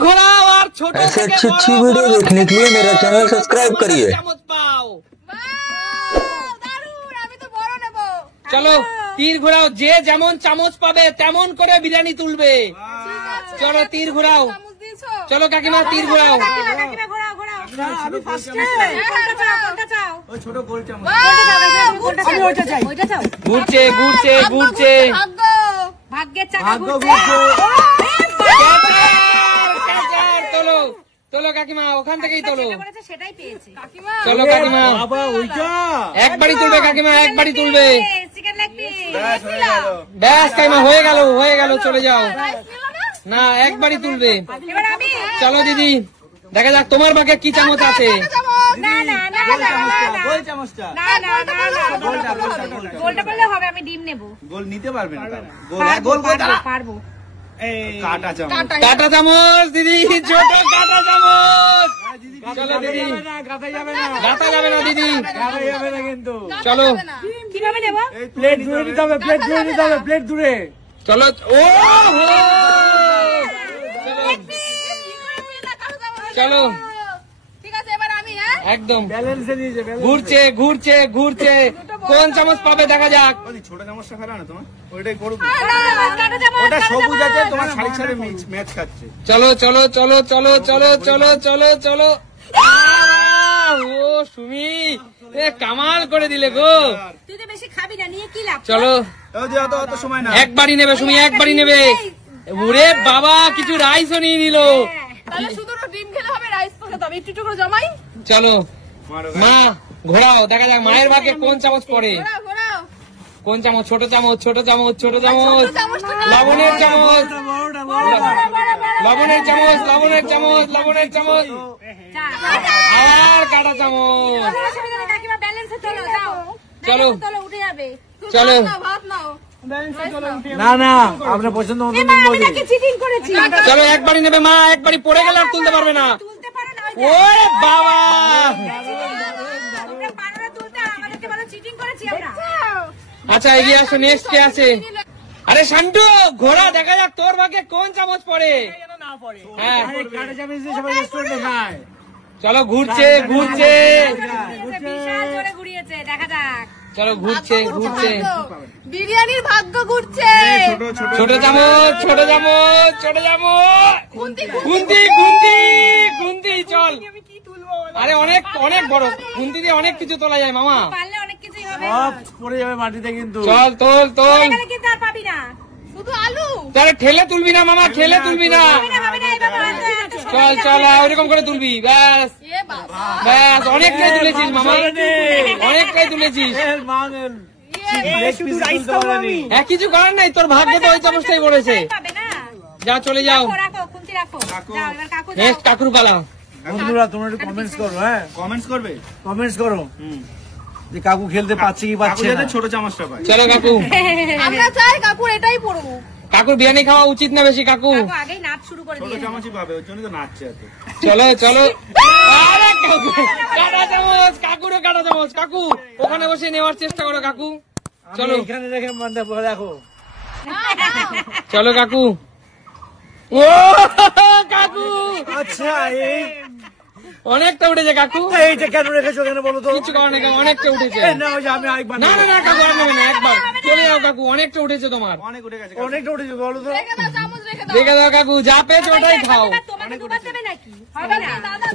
घोराओ और छोटे ऐसे अच्छी अच्छी वीडियो देखने के लिए मेरा चैनल सब्सक्राइब करिए। चलो तीर घोराओ, जे जेमन चामच पाबे तेमन करे बिरियानी तुलबे। चलो तीर घोराओ, चलो काकीमा तीर घोराओ। ঘুরছে ঘুরছে ঘুরছে, ভাগ্যের চাকা ঘুরছে। তোলো তোলো কাকিমা, ওখান থেকেই তোলো। সেটাই পেয়েছে চলো কাকিমা, একবারই তুলবে কাকিমা, একবারই তুলবে। ব্যাস কাকিমা, হয়ে গেল হয়ে গেল, চলে যাও। না একবারই তুলবে। চলো দিদি, দেখা যাক তোমার ভাগে কি চামচ আছে। আমি ডিম নেবো। গোল নিতে পারবে না, পারবো। কাটা চামচ দিদি, ছোট কাটা চামচ। চলো দিদি, গাতা যাবে না দিদি, চলো কিভাবে নেবো? প্লেট দূরে নিতে হবে, প্লেট দূরে নিতে হবে, প্লেট দূরে। চলো। ও চলো ঠিক আছে, এবার আমি একদম ব্যালেন্সে নিয়েছে, ঘুরছে ঘুরছে ঘুরছে, কোন চামচ পাবে দেখা যাক। ছোট চামচটা ফেলা না তোমার, ওইটাই করো। কাটা চামচ, ওটা সবুজ আছে, তোমার শাড়ির সাথে ম্যাচ খাচ্ছে। চলো চলো চলো চলো চলো চলো চলো চলো। ও সুমি, এ কামাল করে দিলে গো। তুই তো বেশি খাবি না, নিয়ে কি লাভ? চলো অত সময় না, একবারই নেবে সুমি, একবারই নেবে। ওরে বাবা, কিছু রাইসও নিয়ে নিল। তাহলে শুধু ডিম খেলে হবে, রাইস তো খেতে হবে। একটু একটু করে জমাই। চলো মা ঘোরাও, দেখা যাক মায়ের ভাগে কোন চামচ পড়ে। কোন চামচ? ছোট চামচ, ছোট চামচ, ছোট চামচ, লবণের চামচ, লবণের চামচ, লবণের চামচ, লবণের চামচ, আর কাটা চামচ। চলো চলো, না না আপনার পছন্দ মতো। চলো একবারই নেবে মা, একবারই পড়ে গেলে আর তুলতে পারবে না। ওরে বাবা, আচ্ছা এগিয়ে আসো, নেক্সট কে আছে? আরে শান্টু ঘোড়া, দেখা যাক তোর ভাগে কোন চামচ পড়ে। হ্যাঁ চলো, ঘুরছে ঘুরছে, চলো ঘুরছে ঘুরছে, বিরিয়ানির ভাগ্য ঘুরছে। ছোট চামচ, ছোট চামচ, ছোট চামচ, খুন্তি খুন্তি খুন্তি, চল। আরে অনেক অনেক বড় খুন্তি দিয়ে অনেক কিছু তোলা যায় মামা, পড়ে যাবে মাটিতে কিন্তু। চল তোল তোল, শুধু আলু। তাহলে ঠেলে তুলবি না মামা, ঠেলে তুলবি না। চল চল, ওরকম করে তুলবি, ব্যাস ব্যাস, অনেকটাই তুলেছিস মামা, অনেকটাই তুলেছিস। হ্যাঁ কিছু করার নাই, তোর ভাগ্যে তো ওই চামচটাই পড়েছে। যা চলে যাও, নেক্সট কাকুর পালা। বন্ধুরা তোমরা একটু কমেন্টস করো। হ্যাঁ কমেন্টস করবে, কমেন্টস করো যে কাকু খেলতে পাচ্ছে কি পাচ্ছে না। ছোট চামচটা পাই। চলো কাকু, আমরা চাই কাকুর এটাই পড়বো। কাকুর বিরিয়ানি খাওয়া উচিত না বেশি, কাকু আগেই নাচ শুরু করে দিয়েছে। ছোট চামচই পাবে, ওই জন্য তো নাচছে এত। চলো চলো, আরে কাকু কাটা চামচ, কাকুরও কাটা চামচ। কাকু ওখানে বসে নেওয়ার চেষ্টা করো কাকু। চলো এখানে রেখে দেখো, চলো কাকু। ও কাকু, আচ্ছা এই অনেকটা উঠেছে কাকু। এইটা কেন রেখেছো এখানে বলো তো? কিছু কারণে অনেকটা উঠেছে। না ওই যে আমি আরেকবার, না না না কাকু আর নেবে না, একবার চলে যাও কাকু, অনেকটা উঠেছে তোমার। অনেক উঠে গেছে, অনেকটা উঠেছে বলো তো। রেখে দাও কাকু, যা পেয়েছো ওটাই খাও।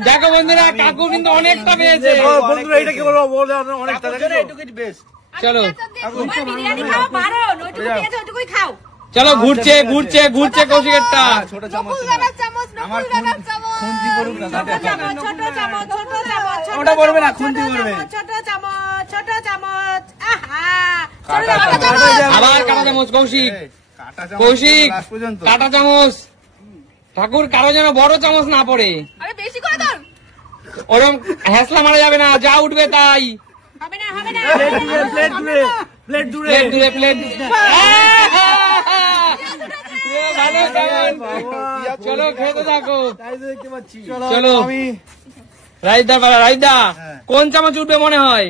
দেখো বন্ধুরা, কাকু কিন্তু অনেকটা পেয়েছে। বন্ধুরা এটা কি বলবো, বলে অনেক তাড়াতাড়ি এটুকুই বেস্ট। চলো বিরিয়ানি খাও, পারো ওইটুকু পেয়েছো, ওইটুকুই খাও। চলো ঘুরছে ঘুরছে ঘুরছে কৌশিকেরটা। ছোট চামচ, আমার খুন্তি পড়ুক না, ছোট চামচ, ছোট চামচ, ছোট চামচ, ওটা পড়বে না, খুন্তি পড়বে। ছোট চামচ, ছোট চামচ, আহা আবার কাটা চামচ কৌশিক, কৌশিক কাটা চামচ। ঠাকুর কারো যেন বড় চামচ না পড়ে। আরে বেশি করে দাও, ওরম হেসলা মারা যাবে না, যা উঠবে তাই। হবে না হবে না। প্লেট দূরে, প্লেট দূরে, প্লেট দূরে, প্লেট। ভালো কেমন? চলো খেতে থাকো। চলো রাইদা পালা, রাইদা কোন চামচ উঠবে মনে হয়?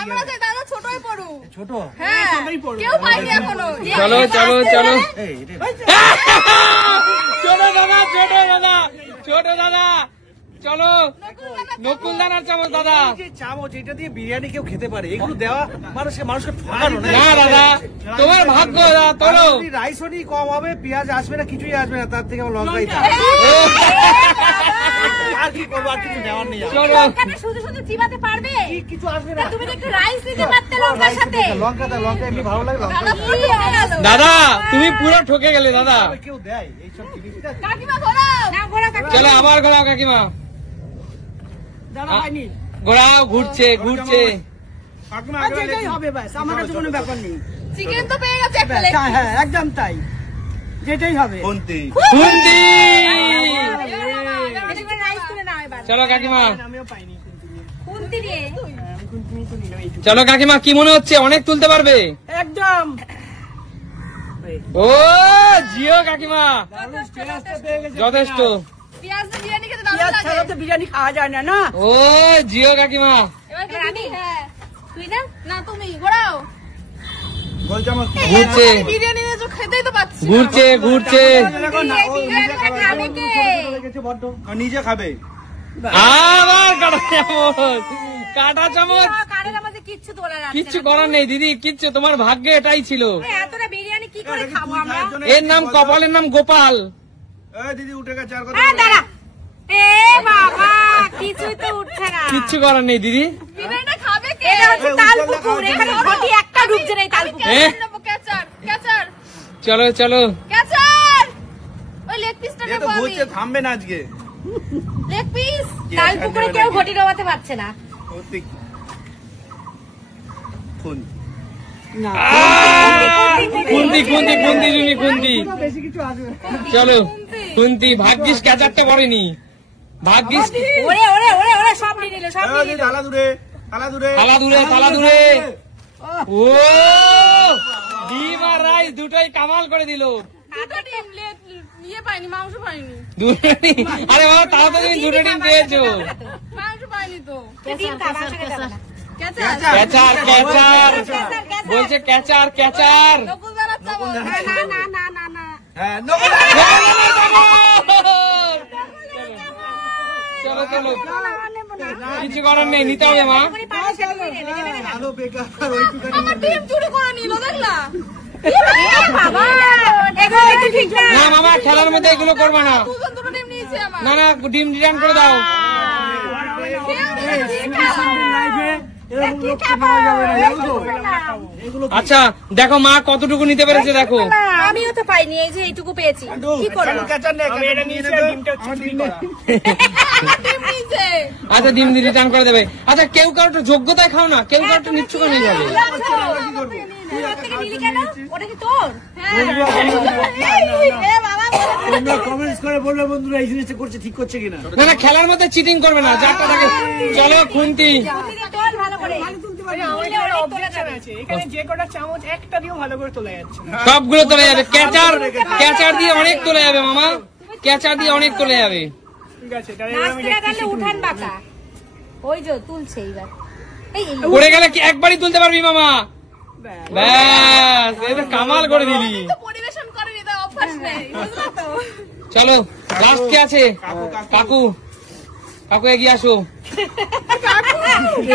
আমরা যে দাদা ছোটই পড়ু। ছোট? হ্যাঁ, কেউ পাইনি এখনো। চলো চলো চলো, ছোট দাদা, ছোট দাদা। ছোট দাদা চলো নকুল দানার চামচ দাদা। চামচ এটা দিয়ে বিরিয়ানি কেউ খেতে পারে? এগুলো দেওয়া মানুষকে ঠকানো না দাদা তোমার ভাগ্য দাদা তোলো। রাইসও কম হবে, পেঁয়াজ আসবে না, কিছুই আসবে না, তার থেকে আমার লঙ্কাই আর কি করবো, আর কিছু নেওয়ার নেই। চলো শুধু শুধু চিবাতে পারবে? কিছু আসবে না। তুমি একটু রাইস দিতে পারতে লঙ্কার সাথে। লঙ্কা এমনি ভালো লাগে। দাদা তুমি পুরো ঠকে গেলে দাদা। কেউ দেয় এইসব জিনিস? কাকিমা ঘোরাও না, ঘোরাও কাকিমা। চলো আবার ঘোরাও কাকিমা। ঘোরাও ঘুরছে ঘুরছে। আমার কাছে কোনো ব্যাপার নেই। চিকেন তো পেয়ে গেছে একটা লেগ। হ্যাঁ একদম তাই, যেটাই হবে। খুন্তি। রাইস তুলে নাও এবার। চলো কাকিমা আমিও পাইনি। খুন্তি দিয়ে। চলো কাকিমা কি মনে হচ্ছে অনেক তুলতে পারবে? একদম ও জিও কাকিমা যথেষ্ট। পেঁয়াজ দিয়ে বিরিয়ানি খেতে দারুণ পেঁয়াজ লাগে। ছাড়া তো বিরিয়ানি খাওয়া যায় না। না ও জিও কাকিমা। এবার কি আমি? হ্যাঁ তুই না, না তুমি ঘোরাও। ঘুরছে বিরিয়ানি নিয়ে খেতেই তো পাচ্ছি। ঘুরছে ঘুরছে। খাবে কে? নিজে খাবে। আবার কাটা চামচ কাটা চামচ। কারের আমাদের কিচ্ছু তোলা যাচ্ছে না। কিচ্ছু করার নেই দিদি, কিচ্ছু তোমার ভাগ্যে এটাই ছিল। এতটা বিরিয়ানি কি করে খাবো আমরা? এর নাম কপালের নাম গোপাল। দিদি উঠে গেছে, আর হ্যাঁ দাঁড়া। এ বাবা কিছুই তো উঠছে না। কিচ্ছু করার নেই দিদি। বিরিয়ানিটা খাবে কে? এটা হচ্ছে তালপুকুর, এখানে ঘটি একটা ঢুকছে না এই তালপুকুর। ক্যাচার ক্যাচার চলো চলো ক্যাচার। ওই লেগ পিসটা এ তো নেবো আমি। ঘুরছে, থামবে না আজকে। Leg piece. তালপুকুরে কেউ ঘটি ডোবাতে পারছে না। খুন্তি খুন্তি খুন্তি জুনি খুন্তি। বেশি কিছু আসবে না। চলো খুন্তি। ভাগ্যিস ক্যাচারটা পড়েনি, ভাগ্যিস। ওরে ওরে ওরে ওরে সব নিয়ে নিল, সব নিয়ে নিল। তালা দূরে, তালা দূরে, থালা দূরে থালা দূরে। ও ডিম আর রাইস দুটোই কামাল করে দিল। দুটো ডিম নিয়ে পাইনি, মাংস পাইনি। দুটো ডিম। আরে বাবা তাও তো তুমি দুটো ডিম পেয়েছো। মাংস পাইনি তো। ডিম খা, মাংস খেতে হবে না। ক্যাচার ক্যাচার ক্যাচার বলছে ক্যাচার ক্যাচার। নকুল দাঁড়ার চামচ। না না না না না। হ্যাঁ, চলো চলো কিছু করার নেই, নিতে হবে মা। আলো বেকার, ওইটুখানি আমার ডিম চুরি করে নিল দেখলা? বাবা এগুলো একটু ঠিক না। না মামা খেলার মধ্যে এগুলো করবে না। দুজন দুটো ডিম নিয়েছে আমার। না না ডিম রিটার্ন করে দাও। এরকম লোককে নেওয়া যাবে না, জানো তো? আচ্ছা দেখো মা কতটুকু নিতে পেরেছে দেখো। আমিও তো পাইনি, এই যে এইটুকু পেয়েছি। কি করবো? ক্যাচার নেই, ক্যাচার নিয়ে নেবে। ডিম নিয়েছে। আচ্ছা ডিম রিটার্ন করে দেবে। আচ্ছা কেউ কারোটা যোগ্যতায় খাও না, কেউ কারোটা নিচ্ছুক নিয়ে যাবে। ওটা কি তোর? তোমরা কমেন্টস করে বলবে বন্ধুরা এই জিনিসটা করছে ঠিক করছে কিনা। না না খেলার মধ্যে চিটিং করবে না, যারটা থাকে। চলো খুন্তি। এখানে যে কটা চামচ একটা দিয়েও ভালো করে তোলা যাচ্ছে না। সবগুলো তোলা যাবে। ক্যাচার ক্যাচার দিয়ে অনেক তোলা যাবে মামা, ক্যাচার দিয়ে অনেক তোলা যাবে। ঠিক আছে, তাহলে উঠান বাঁকা। ওই যে তুলছে এইবার। পড়ে গেলে কি একবারই তুলতে পারবি মামা? ব্যাস এটা কামাল করে দিলি। পরিবেশন করেনি তো অভ্যাস নেই, বুঝলা তো? চলো লাস্ট কে আছে? কাকু কাকু এগিয়ে আসো।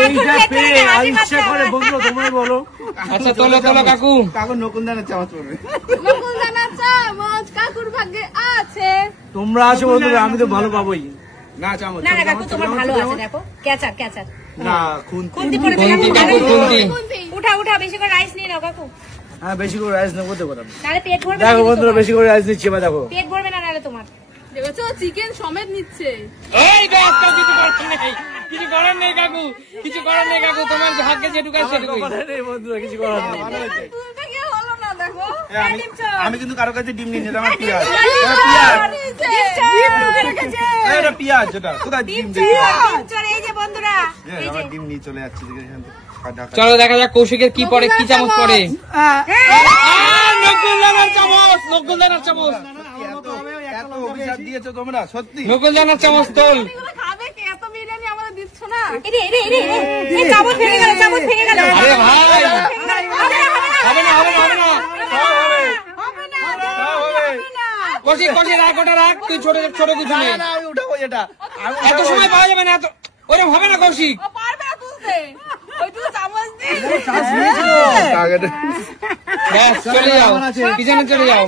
এইটা পেয়ে আর ইচ্ছা করে বন্ধুরা তোমরা বলো। আচ্ছা তোলো তোলো কাকু। কাকু নকুল দানের চামচ পড়বে। নকুল দানার চামচ কাকুর ভাগ্যে আছে। তোমরা আসো বন্ধুরা, আমি তো ভালো পাবোই। না চামচ না না কাকু তোমার ভালো আছে, দেখো ক্যাচার ক্যাচার। না খুন্তি। খুন্তি পড়ে খুন্তি কাকু খুন্তি। উঠা উঠা, বেশি করে রাইস নিয়ে নাও কাকু। হ্যাঁ বেশি করে রাইস নেবো, দেবো। তাহলে পেট ভরবে না দেখো কিন্তু বন্ধুরা তোমার। বেশি করে রাইস নিচ্ছি, এবার দেখো। পেট ভরবে না নাহলে তোমার। দেখেছো চিকেন সমেত নিচ্ছে। এই দেখ তো কিছু করার নেই, কিছু করার নেই কাকু, কিছু করার নেই কাকু, তোমার ভাগ্যে যেটুকু আছে সেটুকুই। বন্ধুরা কিছু করার নেই। তুলতে গিয়ে হলো না, দেখো। আমি কিন্তু কারো কাছে ডিম নিয়ে নিলাম, আমার পিয়াজ। ডিম ঢুকে রেখেছে। এটা পিয়াজ, ওটা কোথায় ডিম দেখি? চলে এই যে বন্ধুরা, এই যে আমার ডিম নিয়ে চলে যাচ্ছে এখান থেকে। চলো দেখা যাক কৌশিকের কি পড়ে, কি চামচ পড়ে। নকুল দানার চামচ, নকুল দানার চামচ, এত অভিশাপ দিয়েছো তোমরা, সত্যি। নকুল দানার চামচ তোল। এগুলো খাবে কে? এত বিরিয়ানি আমাদের দিচ্ছ না। এরে এরে এরে এই চামচ ভেঙে গেল, চামচ ভেঙে গেল। আরে ভাই হবে না হবে না হবে না হবে না। হবে না, হবে না। কষি কষি রাখ, ওটা রাখ, তুই ছোট ছোট কিছু নেই। না, আমি উঠাবো যেটা। এত সময় পাওয়া যাবে না, এত ওরকম হবে না কৌশিক। ও পারবে না তুলতে, ওই তুই চামচ দিয়ে ব্যাস চলে যাও, পিছনে চলে যাও।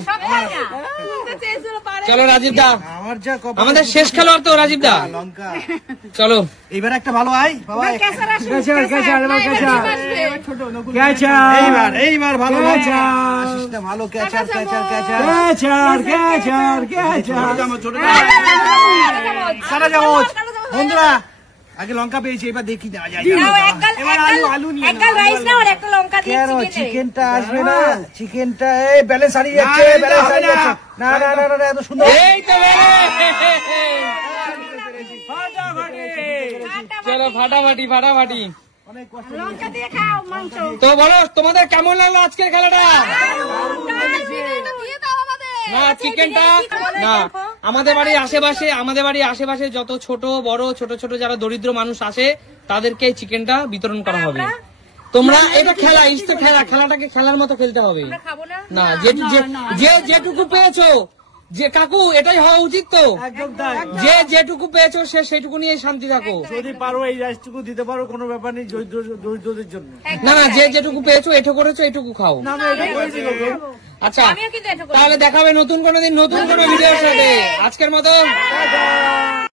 তুলতে চেয়েছিল, পারে চলো রাজীব দা, আমার যা কপাল। আমাদের শেষ খেলোয়াড় তো রাজীব দা। লঙ্কা। চলো এইবার একটা ভালো আয় বাবা। ক্যাচার আসবে, এইবার ভালো লঙ্কা। আসিসটা ভালো ক্যাচার। সারা চামচ। বন্ধুরা আগে লঙ্কা পেয়েছি, এবার দেখি দেওয়া যায়। একটা রাইস না আর একটা লঙ্কা দিয়ে কেন চিকেনে। চিকেনটা আসবে না? চিকেনটা এই ব্যালেন্স হারিয়ে যাচ্ছে, ব্যালেন্স হারিয়ে যাচ্ছে। না না না না, এত সুন্দর। এই তো চলো ফাটাফাটি ফাটাফাটি। লঙ্কা দিয়ে খাও মাংস। তো বলো তোমাদের কেমন লাগলো আজকের খেলাটা? দিয়ে দাও আমাদের। না চিকেনটা না, আমাদের বাড়ির আশেপাশে যত ছোট বড় ছোট ছোট যারা দরিদ্র মানুষ আসে তাদেরকে চিকেনটা বিতরণ করা হবে। তোমরা এটা খেলা, ইষ্ট খেলা, খেলাটাকে খেলার মতো খেলতে হবে। খাবো না। না যেটুকু পেয়েছো, যে কাকু এটাই হওয়া উচিত তো, একদম তাই। যে যেটুকু পেয়েছো সে সেটুকু নিয়ে শান্তি থাকো। যদি পারো এই রাইসটুকু দিতে পারো, কোনো ব্যাপার নেই, দরিদ্রদের জন্য। না না, যে যেটুকু পেয়েছো এটুকু করেছো এটুকু খাও। না আমি এটা করেছি গো। আচ্ছা আমিও কিন্তু এটা তাহলে দেখাবে নতুন কোনো দিন নতুন কোনো ভিডিওর সাথে। আজকের মতো